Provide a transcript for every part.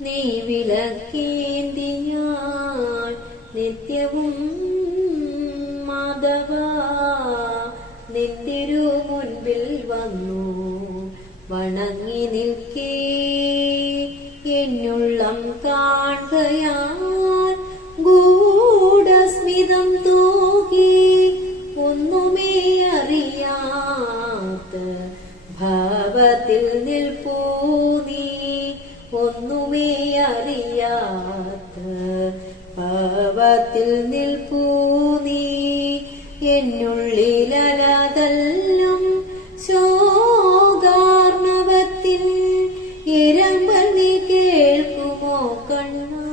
നീ വിളക്കേന്തി ഞാൻ നിത്യവും മാധവ നിന്തിരു മുൻപിൽ വന്നു വണങ്ങി നിൽക്കേ എന്നുള്ളം കാണുകയാൽ ഗൂഢസ്മിതം തൂകി ഒന്നുമേ അറിയാത്ത ഭാവത്തിൽ നിൽപ്പൂ നീ ഒന്നുമേ അറിയാത്ത ഭാവത്തിൽ നിൽപ്പൂ നീ എന്നുള്ളിലലതല്ലും ശോകാർണവത്തിൻ ഇരമ്പൽ നീ കേൾക്കുമോ കണ്ണാ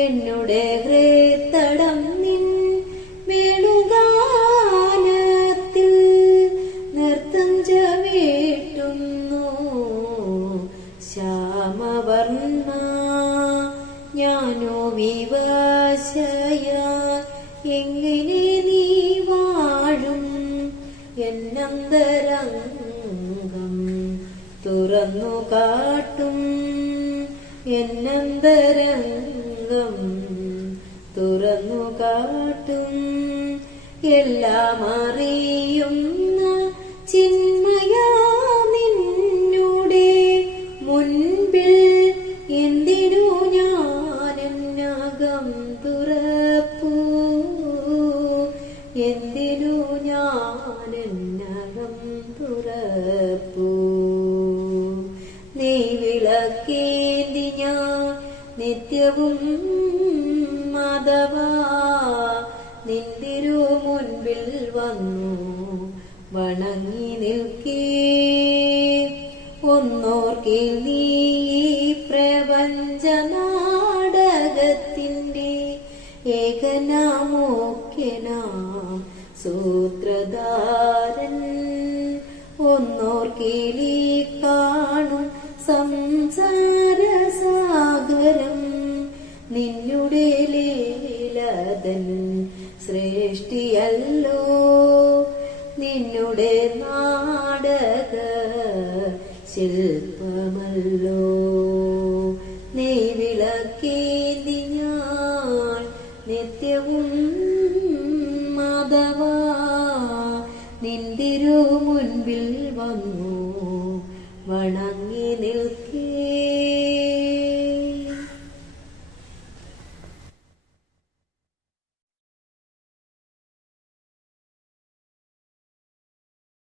എന്നുടെ ഹൃത്തടം നിൻ വേണുഗാനത്തിൽ നൃത്തം ചവിട്ടുന്നു ശ്യാമവർണ്ണ ഞാനോ വിവശയ എങ്ങനെ നീ വാഴും എന്നന്തരംഗം തുറന്നു കാട്ടും എന്നന്തരംഗം തുറന്നു കാട്ടും എല്ലാം അറിയുന്ന ചിന്മയാ നിന്നുടെ മുൻപിൽ എന്തിനു ഞാനെന്നകം തുറപ്പൂ എന്തിനു ഞാനെന്നകം തുറപ്പൂ നീ വിളക്കേന്തി ഞാൻ നിത്യവും മാധവ നിന്തിരു മുൻപിൽ വന്നു വണങ്ങി നിൽക്കേ ഒന്നോർക്കിൽ നീ പ്രപഞ്ച നാടകത്തിന്റെ ഏകനാമോക്യനാം സൂത്രധാരൻ ഒന്നോർക്കിലീ കാണും സംസാരസാഗരം നിന്നുടെ ലീലതൻ സൃഷ്ടിയല്ലോ നിന്നുടെ നാടക ശില്പമല്ലോ നീ വിളക്കേന്തി ഞാൻ നിത്യവും മാധവ നിന്തിരു മുൻപിൽ വന്നു വണങ്ങി നിൽക്കേ